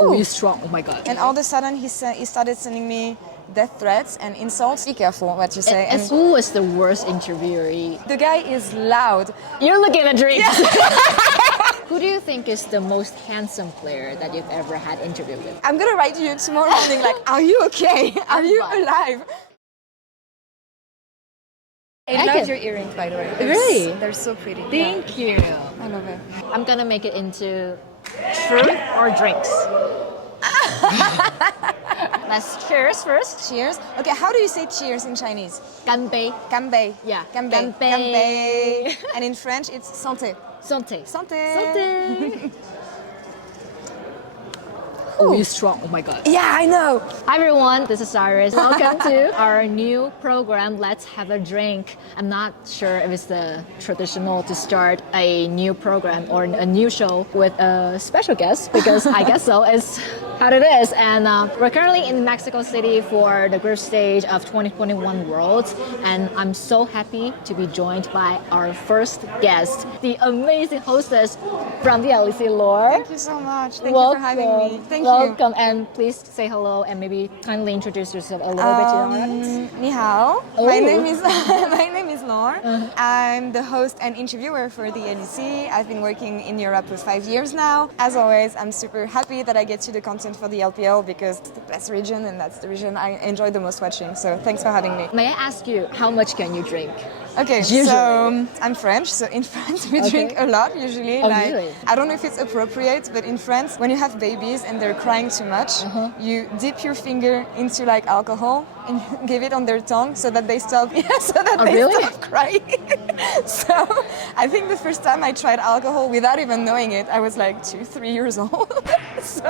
Oh, he's strong. Oh my god. And all of a sudden, he started sending me death threats and insults. Be careful what you say. And who was the worst interviewee? The guy is loud. You're looking at drinks. Who do you think is the most handsome player that you've ever had interviewed with? I'm gonna write you tomorrow morning like, are you okay? Are you alive? I love your earrings, by the way. Really? They're so pretty. Thank you. I love it. I'm gonna make it into truth or drinks. Let's cheers first. Cheers. Okay, how do you say cheers in Chinese? 干杯. Ganbei. Yeah. Ganbei. Ganbei. Ganbei. And in French, it's Sante. Sante. Sante. Sante. Oh, he's strong. Oh my god. Yeah, I know. Hi everyone, this is Cyrus. Welcome to our new program, Let's Have a Drink. I'm not sure if it's the traditional to start a new program or a new show with a special guest, because I guess so. It's how it is. And we're currently in Mexico City for the group stage of 2021 Worlds. And I'm so happy to be joined by our first guest, the amazing hostess from the LEC, Laure. Thank you so much. Thank you for having me. Thank you. Welcome, and please say hello and maybe kindly introduce yourself a little bit to the audience. Ni hao. Oh. My name is Laure. I'm the host and interviewer for the LEC. I've been working in Europe for 5 years now. As always, I'm super happy that I get to do content for the LPL because it's the best region and that's the region I enjoy the most watching. So thanks for having me. May I ask you, how much can you drink? Okay, Usually. so I'm French, so in France we drink a lot usually. Oh, like, really? I don't know if it's appropriate, but in France, when you have babies and they're crying too much, you dip your finger into like alcohol and you give it on their tongue so that they stop. Really? Stop crying. So I think the first time I tried alcohol without even knowing it, I was like 2-3 years old. So.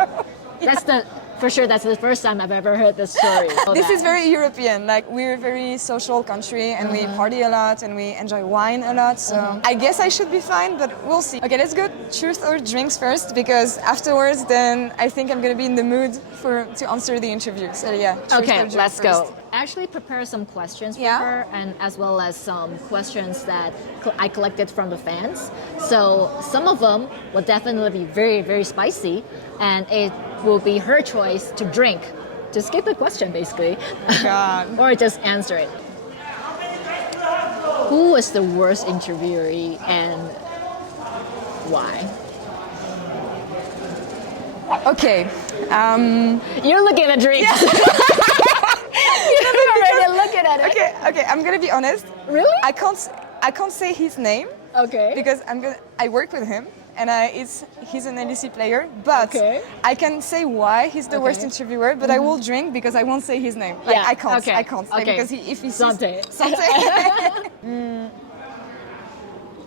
Yeah. That's the first time I've ever heard this story. This is very European. Like, we're a very social country and we party a lot and we enjoy wine a lot. So I guess I should be fine, but we'll see. Okay, let's go truth or drinks first, because afterwards then I think I'm gonna be in the mood to answer the interview. So yeah. Okay, let's go. First. I actually prepare some questions for Yeah? her, and as well as some questions that I collected from the fans. So some of them will definitely be very, very spicy, and it will be her choice to drink. To skip the question, basically. God. Or just answer it. Who was the worst interviewee and why? Okay. You're looking at drinks. You're already looking at it. Okay, I'm gonna be honest. Really? I can't say his name. Okay. Because I work with him and he's an LEC player, but I can say why he's the worst interviewer, but I will drink because I won't say his name. Like, Yeah. I can't. Okay. I can't. Like, Okay. because if he Sante. Sante.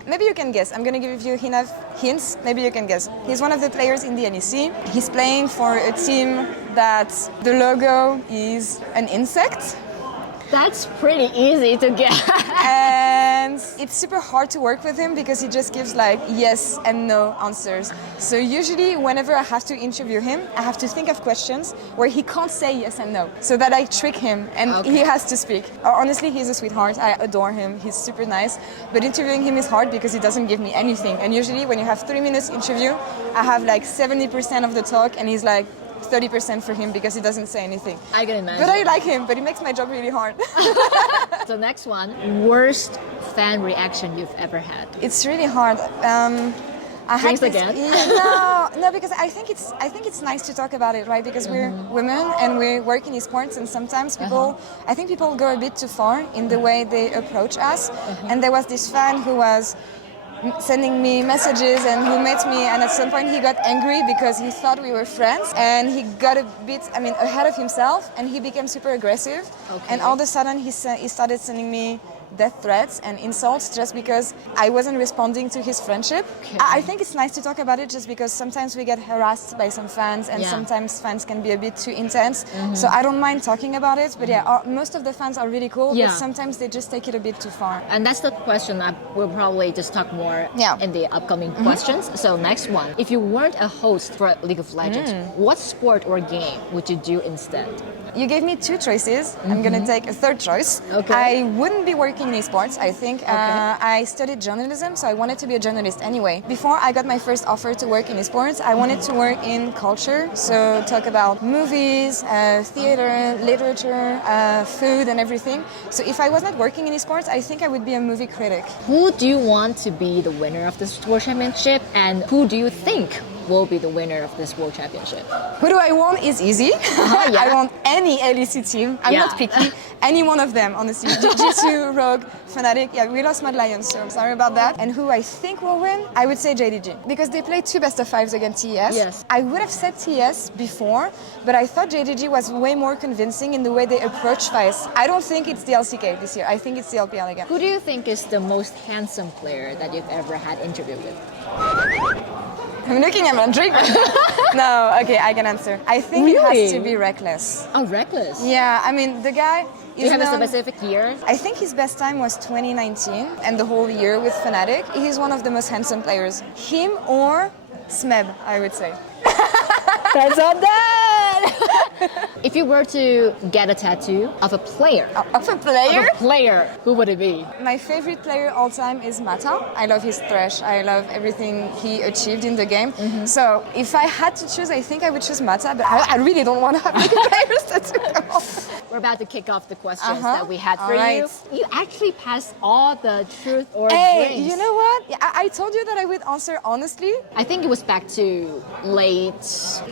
Maybe you can guess. I'm gonna give you enough hints. Maybe you can guess. He's one of the players in the LEC. He's playing for a team that the logo is an insect. That's pretty easy to get. And it's super hard to work with him because he just gives like yes and no answers. So usually whenever I have to interview him, I have to think of questions where he can't say yes and no, so that I trick him and he has to speak. Honestly, he's a sweetheart. I adore him. He's super nice. But interviewing him is hard because he doesn't give me anything. And usually when you have 3 minutes interview, I have like 70% of the talk and he's like 30% for him because he doesn't say anything. I can imagine. But I like him, but he makes my job really hard. So next one, worst fan reaction you've ever had. It's really hard. Drinks again? No, because I think it's nice to talk about it, right? Because we're women and we work in esports, and sometimes I think people go a bit too far in the way they approach us. And there was this fan who was sending me messages and who met me, and at some point he got angry because he thought we were friends, and he got a bit ahead of himself, and he became super aggressive. And all of a sudden he started sending me death threats and insults just because I wasn't responding to his friendship. I think it's nice to talk about it just because sometimes we get harassed by some fans, and sometimes fans can be a bit too intense. So I don't mind talking about it, but most of the fans are really cool, but sometimes they just take it a bit too far. And that's the question I will probably just talk more in the upcoming questions. So next one, if you weren't a host for League of Legends, what sport or game would you do instead? You gave me 2 choices. I'm gonna take a third choice. Okay. I wouldn't be working working in esports, I think. I studied journalism, so I wanted to be a journalist anyway. Before I got my first offer to work in esports, I wanted to work in culture, so talk about movies, theater, literature, food and everything. So if I was not working in esports, I think I would be a movie critic. Who do you want to be the winner of this World Championship, and who do you think will be the winner of this World Championship? Who do I want is easy. I want any LEC team. I'm not picky. Any one of them, honestly. G2, Rogue, Fnatic. Yeah, we lost Mad Lions, so I'm sorry about that. And who I think will win? I would say JDG. Because they played 2 best of 5s against TES. Yes. I would have said TES before, but I thought JDG was way more convincing in the way they approach fights. I don't think it's the LCK this year. I think it's the LPL again. Who do you think is the most handsome player that you've ever had interview with? I'm looking at my drink. No, okay, I can answer. I think it has to be Reckless. Oh, Reckless. Yeah, I mean, the guy Do you have a specific year? I think his best time was 2019 and the whole year with Fnatic. He's one of the most handsome players. Him or Smeb, I would say. That's all done! If you were to get a tattoo of a player. Of a player? Of a player, who would it be? My favorite player all time is Mata. I love his thresh. I love everything he achieved in the game. So if I had to choose, I think I would choose Mata, but I really don't want to have any players tattoo. We're about to kick off the questions that we had for you. You actually passed all the truth or drinks. drinks. You know what? I told you that I would answer honestly. I think it was back to late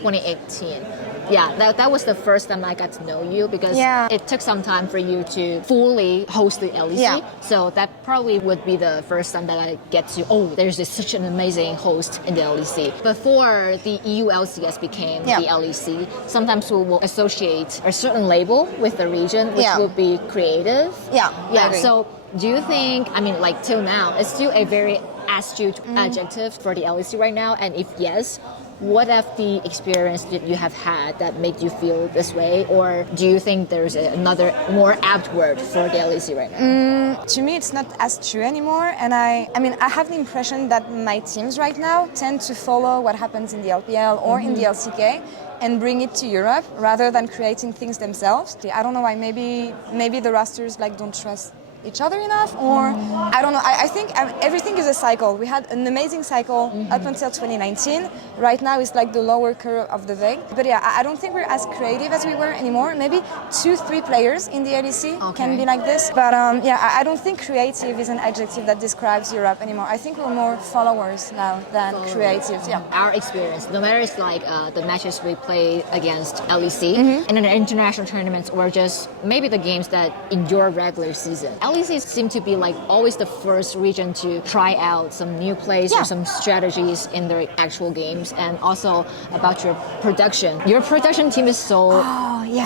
2018. Yeah, that was the first time I got to know you because it took some time for you to fully host the LEC. Yeah. So that probably would be the first time that I get to, there's such an amazing host in the LEC. Before the EU LCS became the LEC, sometimes we will associate a certain label with the region, which would be creative. Yeah. So do you think, like till now, it's still a very astute adjective for the LEC right now? And if yes, what of the experience that you have had that made you feel this way? Or do you think there's another more apt word for the LEC right now? To me, it's not as true anymore. And I have the impression that my teams right now tend to follow what happens in the LPL or in the LCK and bring it to Europe rather than creating things themselves. I don't know why. Maybe the rosters don't trust each other enough, or I don't know. I think everything is a cycle. We had an amazing cycle up until 2019. Right now it's like the lower curve of the vague. But yeah, I don't think we're as creative as we were anymore. Maybe 2-3 players in the LEC can be like this. But I don't think creative is an adjective that describes Europe anymore. I think we're more followers now than creative. Yeah. Our experience, no matter it's the matches we play against LEC and in the international tournaments or just maybe the games that in your regular season. LEC seem to be always the first region to try out some new plays or some strategies in their actual games, and also about your production. Your production team is so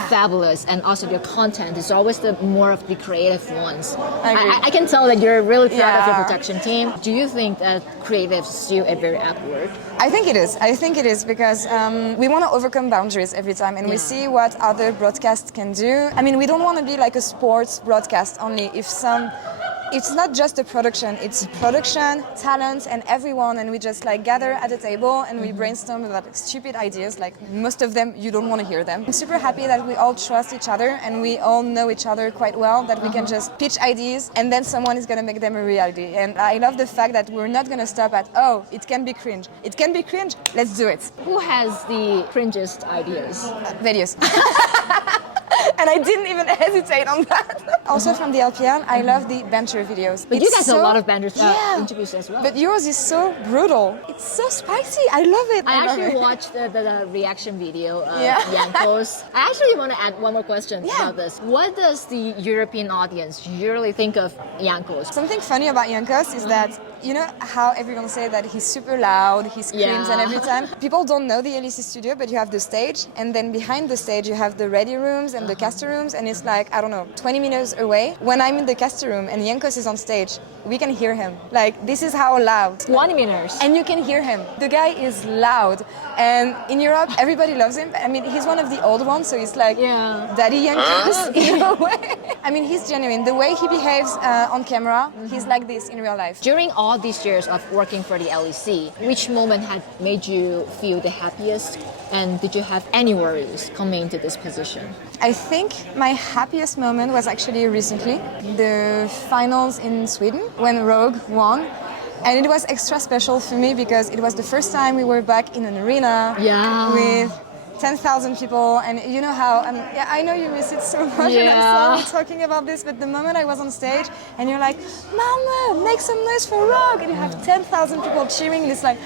fabulous, and also your content is always the more of the creative ones. I can tell that you're really proud of your production team. Do you think that creative is still a very apt word? I think it is because we want to overcome boundaries every time, and we see what other broadcasts can do. We don't want to be like a sports broadcast only. It's not just a production, it's production, talent, and everyone, and we just gather at a table and we brainstorm about stupid ideas, most of them you don't want to hear them. I'm super happy that we all trust each other and we all know each other quite well, that we can just pitch ideas and then someone is going to make them a reality. And I love the fact that we're not going to stop at, it can be cringe. It can be cringe, let's do it. Who has the cringest ideas? Videos. And I didn't even hesitate on that. Also from the LPL, I love the banter videos. But you guys have a lot of banter interviews as well. But yours is so brutal. It's so spicy. I love it. I actually watched the reaction video of Yankos. I actually want to add one more question about this. What does the European audience usually think of Yankos? Something funny about Yankos is that, you know how everyone say that he's super loud, he screams and every time? People don't know the LEC studio, but you have the stage, and then behind the stage you have the ready rooms and the caster rooms, and it's 20 meters away. When I'm in the caster room and Yankos is on stage, we can hear him. This is how loud. 20 meters. And you can hear him. The guy is loud. And in Europe, everybody loves him. He's one of the old ones, so he's Daddy Yankos in a way. I mean, he's genuine. The way he behaves on camera, he's like this in real life. During all these years of working for the LEC, which moment had made you feel the happiest? And did you have any worries coming into this position? I think my happiest moment was actually recently, the finals in Sweden when Rogue won. And it was extra special for me because it was the first time we were back in an arena with 10,000 people, and you know how, I know you miss it so much, and I'm sorry talking about this, but the moment I was on stage and you're like, Mama, make some noise for Rogue, and you have 10,000 people cheering, it's like,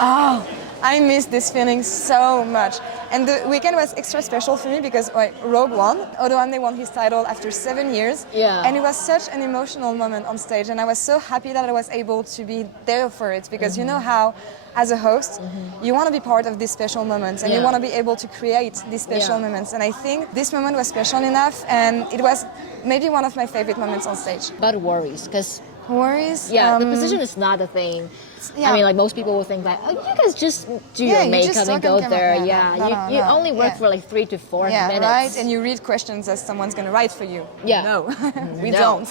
oh, I miss this feeling so much. And the weekend was extra special for me because Rogue won. Odoamne won his title after 7 years. And it was such an emotional moment on stage. And I was so happy that I was able to be there for it because you know how, as a host, you want to be part of these special moments and you want to be able to create these special moments. And I think this moment was special enough, and it was maybe one of my favorite moments on stage. But worries, because worries? Yeah, the position is not a thing. I mean, like most people will think like, oh, you guys just do your makeup and go there. You only work for like 3 to 4 minutes. Right. And you read questions as someone's going to write for you. No, we don't.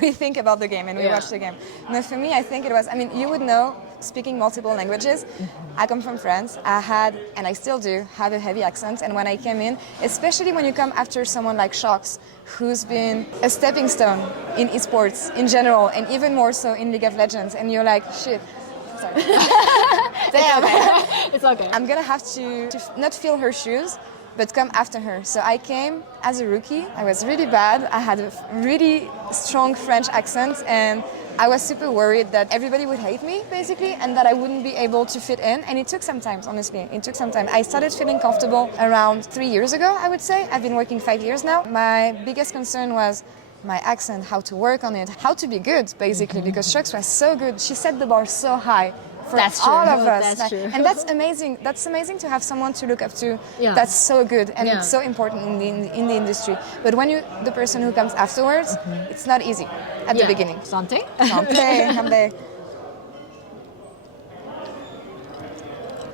We think about the game and we watch the game. No, for me, I think it was, I mean, you would know, speaking multiple languages. I come from France. I had, and I still do, have a heavy accent. And when I came in, especially when you come after someone like Shox, who's been a stepping stone in esports in general, and even more so in League of Legends, and you're like, shit. Sorry. Damn. It's okay. I'm gonna have to not fill her shoes, but come after her. So I came as a rookie. I was really bad. I had a really strong French accent, and I was super worried that everybody would hate me, basically, and that I wouldn't be able to fit in. And it took some time, honestly. It took some time. I started feeling comfortable around 3 years ago, I would say. I've been working 5 years now. My biggest concern was my accent, how to work on it, how to be good, basically, because Shox was so good. She set the bar so high for all of us. That's true. And that's amazing. That's amazing to have someone to look up to. That's so good and it's so important in the industry. But when you're the person who comes afterwards, it's not easy at the beginning. Sante? Sante.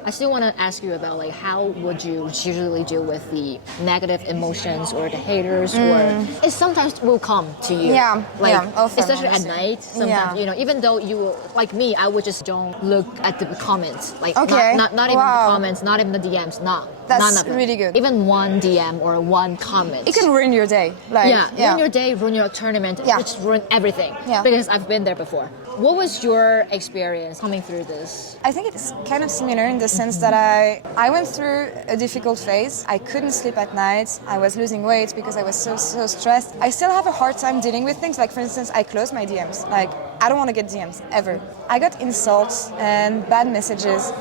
I still want to ask you about like how would you usually deal with the negative emotions or the haters, or it sometimes will come to you. Often, especially at night. Sometimes you know, even though you will, like me, I would just don't look at the comments. Like not even the comments, not even the DMs, none of them. Really good. Even one DM or one comment. It can ruin your day. Ruin your day, ruin your tournament, just ruin everything. Because I've been there before. What was your experience coming through this? I think it's kind of similar in the sense that I went through a difficult phase. I couldn't sleep at night. I was losing weight because I was so stressed. I still have a hard time dealing with things. Like, for instance, I close my DMs. Like, I don't want to get DMs, ever. I got insults and bad messages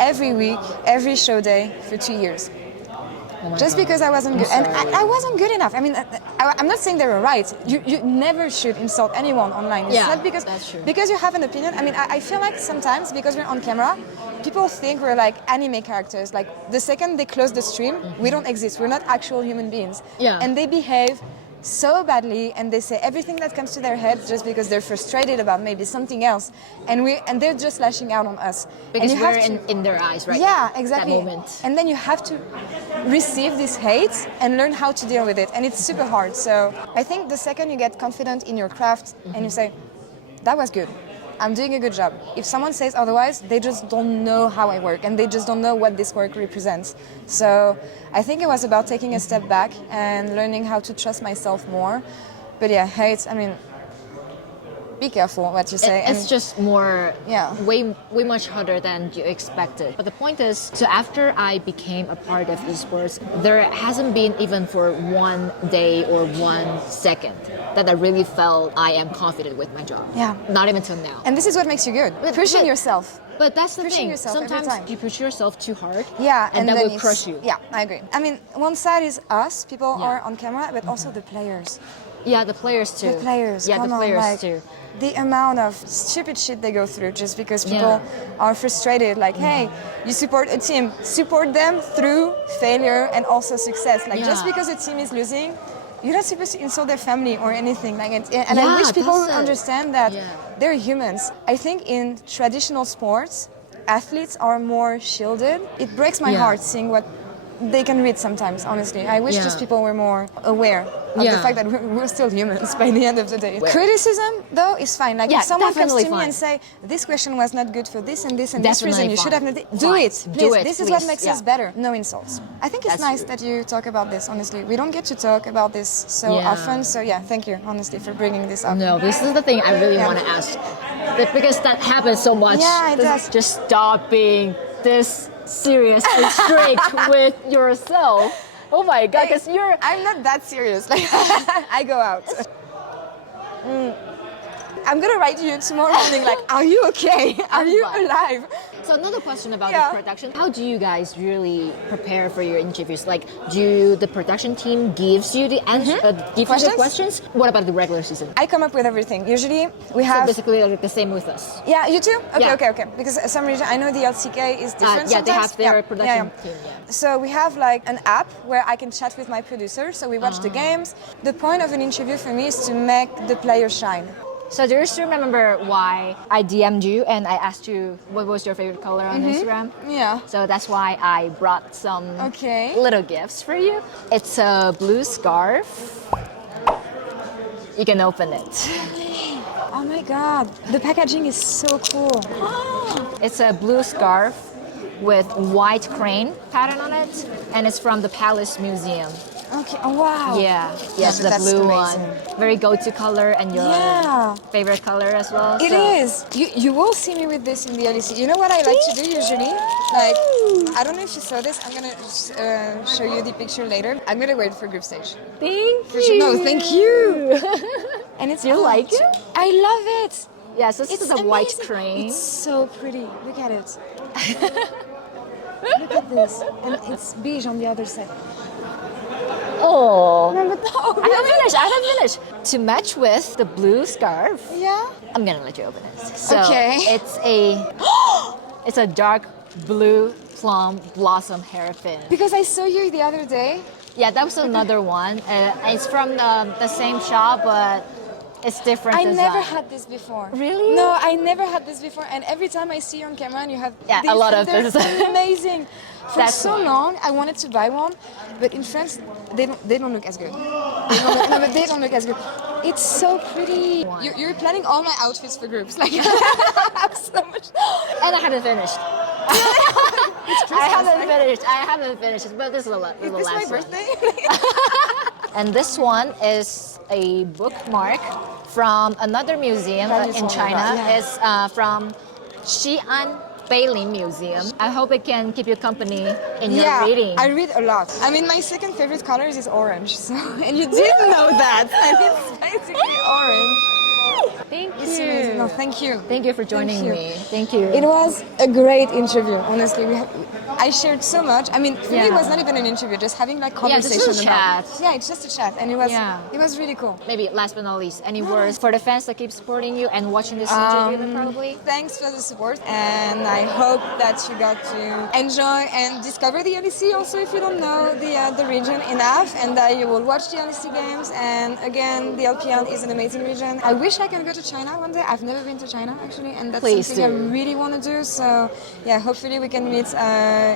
every week, every show day for 2 years. Just because I wasn't good. And I wasn't good enough. I mean, I'm not saying they were right. You never should insult anyone online. It's not because you have an opinion. I mean, I feel like sometimes because we're on camera, people think we're like anime characters. Like the second they close the stream, we don't exist. We're not actual human beings. And they behave so badly, and they say everything that comes to their head just because they're frustrated about maybe something else, and they're just lashing out on us because we're in their eyes, right? Exactly. That moment. And then you have to receive this hate and learn how to deal with it, and it's super hard. So I think the second you get confident in your craft and you say, that was good, I'm doing a good job. If someone says otherwise, they just don't know how I work and they just don't know what this work represents. So I think it was about taking a step back and learning how to trust myself more. But hate, I mean, be careful what you say. It's just more, way much harder than you expected. But the point is, so after I became a part of esports, there hasn't been even for 1 day or 1 second that I really felt I am confident with my job. Not even till now. And this is what makes you good. Pushing yourself. But that's the Pushing thing. yourself Sometimes you push yourself too hard, and that will crush you. I agree. I mean, one side is us, people are on camera, but also the players. The players too. The players, the players too. The amount of stupid shit they go through just because people are frustrated. Like, hey, you support a team, support them through failure and also success. Like, just because a team is losing, you're not supposed to insult their family or anything. Like, and I wish people would understand that they're humans. I think in traditional sports, athletes are more shielded. It breaks my heart seeing what they can read sometimes, honestly. I wish just people were more aware of the fact that we're still humans by the end of the day. Criticism, though, is fine. Like if someone comes to me and say, this question was not good for this and this and this reason, you should have not... Do it, please. This is what makes us better. No insults. I think it's nice that you talk about this, honestly. We don't get to talk about this so often. So yeah, thank you, honestly, for bringing this up. No, this is the thing I really want to ask. Because that happens so much. Yeah, it does. Just stop being this serious and strict with yourself. Oh my God, because I'm not that serious. Like I go out. I'm gonna write you tomorrow morning like, are you okay? Are you alive? So another question about the production. How do you guys really prepare for your interviews? Like, do the production team gives you the answer, give you the questions? What about the regular season? I come up with everything. Usually we have... So basically like the same with us. Yeah, you too? Okay. Because for some reason, I know the LCK is different sometimes. They have their production team, So we have like an app where I can chat with my producer. So we watch the games. The point of an interview for me is to make the player shine. So do you still remember why I DM'd you and I asked you what was your favorite color on Instagram? Yeah. So that's why I brought some little gifts for you. It's a blue scarf. You can open it. Oh my God, the packaging is so cool. It's a blue scarf with white crane pattern on it, and it's from the Palace Museum. Okay. Oh wow. Yeah. Yes, the blue one. Very go-to color and your favorite color as well. It is. You will see me with this in the LEC. You know what I like to do usually? Like, I don't know if you saw this. I'm gonna show you the picture later. I'm gonna wait for group stage. Thank you. No, thank you. And it's you like it? I love it. Yeah. So this is a white crane. It's so pretty. Look at it. Look at this. And it's beige on the other side. Oh, no, I haven't finished. To match with the blue scarf, I'm gonna let you open it. So it's a dark blue plum blossom hairpin. Because I saw you the other day. Yeah, that was another one. It's from the same shop, but it's different design. I never had this before. Really? No, I never had this before. And every time I see you on camera and you have these, a lot of this. Amazing. For so long, I wanted to buy one, but in France, they don't look as good. They don't look as good. It's so pretty. You're planning all my outfits for groups. Like, I have so much. And I haven't finished. I haven't finished, but this is the last one. Is this my birthday? And this one is a bookmark from another museum in China. It's from Xi'an Beilin Museum. I hope it can keep you company in your reading. I read a lot. I mean, my second favorite color is orange. So, and you didn't know that. And it's basically orange. Thank you. No, thank you. Thank you for joining me. Thank you. It was a great interview, honestly. I shared so much. I mean, for me, it was not even an interview, just having like conversation. Just a chat. Yeah, it's just a chat. And it was really cool. Maybe last but not least, any words for the fans that keep supporting you and watching this interview probably? Thanks for the support. And I hope that you got to enjoy and discover the LEC also if you don't know the region enough, and that you will watch the LEC games. And again, the LPL is an amazing region. I wish I could go to China one day. I've never been to China actually, and that's something I really want to do. So yeah, hopefully we can meet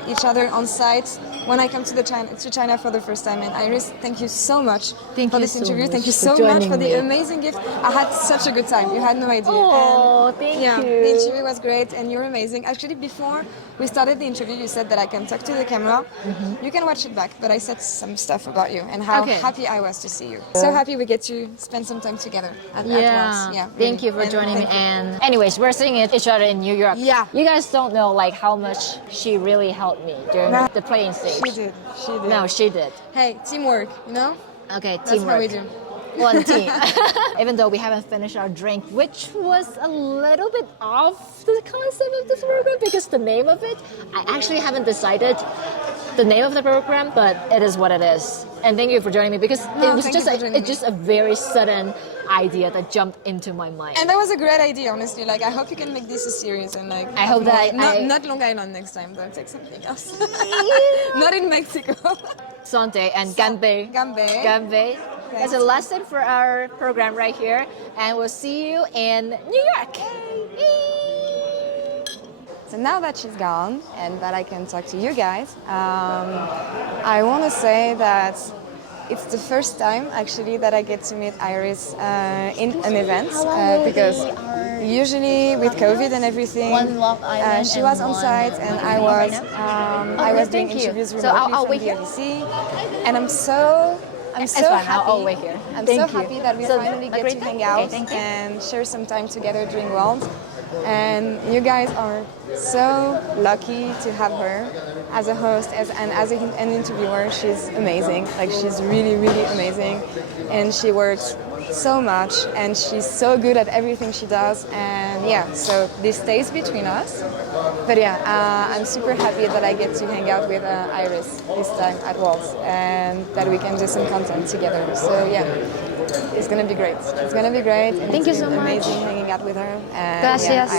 each other on site when I come to China for the first time. And Iris, thank you so much for this interview. Thank you so much for the amazing gift. I had such a good time. You had no idea. Oh, thank you. The interview was great, and you're amazing. Actually, before we started the interview, you said that I can talk to the camera. You can watch it back, but I said some stuff about you and how happy I was to see you. So happy we get to spend some time together at once. Yeah, really. Thank you for joining me. And anyways, we're seeing each other in New York. Yeah. You guys don't know like how much she really helped me during the playing stage. She did. No, she did. Hey, teamwork, you know? Okay, That's teamwork. how we do. One team. Even though we haven't finished our drink, which was a little bit off the concept of this program because the name of it, I actually haven't decided the name of the program, but it is what it is. And thank you for joining me because it was just a very sudden idea that jumped into my mind. And that was a great idea, honestly. Like, I hope you can make this a series and like. I hope that not Long Island next time. Don't take something else. Not in Mexico. Sante and Gambe. Gambe. That's the last thing for our program right here, and we'll see you in New York. So now that she's gone and that I can talk to you guys, I want to say that it's the first time actually that I get to meet Iris in an event because usually with COVID and everything, she was on site and I was doing interviews remotely from the LEC, and I'm so happy. I'm so happy that we finally get to hang out and share some time together during Worlds. And you guys are so lucky to have her as a host and as an interviewer. She's amazing. Like, she's really, really amazing, and she works so much and she's so good at everything she does. And yeah, so this stays between us. But yeah, I'm super happy that I get to hang out with Iris this time at Worlds and that we can do some content together. So yeah, it's gonna be great. It's gonna be great. And Thank you so much. Amazing hanging out with her. And Gracias. yeah,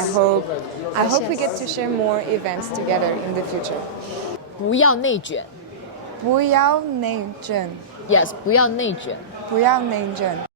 I hope we get to share more events together in the future. 不要内卷。不要内卷。 Yes， 不要内卷。不要内卷。